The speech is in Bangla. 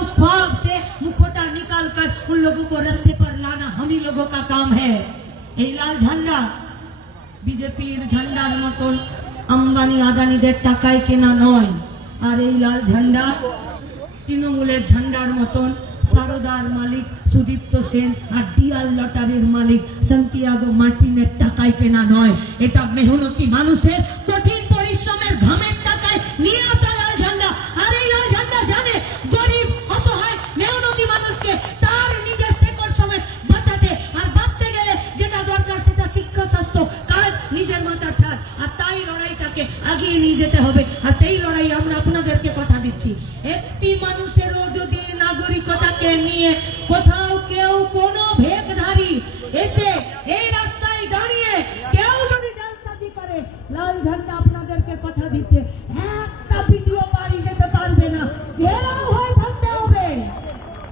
उस ख्वाब से मुखौटा निकाल कर उन लोगों को रास्ते पर लाना हम ही लोगों का काम है। এই লাল ঝান্ডা বিজেপির ঝান্ডার মতন আম্বানি আদানিদের টাকায় কেনা নয়, আর এই লাল ঝান্ডা তৃণমূলের ঝান্ডার মতন সারদার মালিক সুদীপ্ত সেন আর ডিআর লটারির মালিক সান্তিয়াগো মার্টিনের টাকায় কেনা নয়। এটা মেহনতি মানুষের কঠিন পরিশ্রমের ঘামের টাকায় নিয়ে আসা লাল ঝান্ডা। আর এই লাল ঝান্ডা জানে গরিব অসহায় মেহনতি মানুষকে তার নিজের শেকড় সমেত বাঁচাতে, আর বাঁচতে গেলে যেটা দরকার সেটা শিক্ষা স্বাস্থ্য কাজ নিজের মাথা ছাড়, আর তাই লড়াইটাকে আগিয়ে নিয়ে যেতে হবে। আর সেই লড়াই আমরা আপনাদেরকে কথা দিচ্ছি।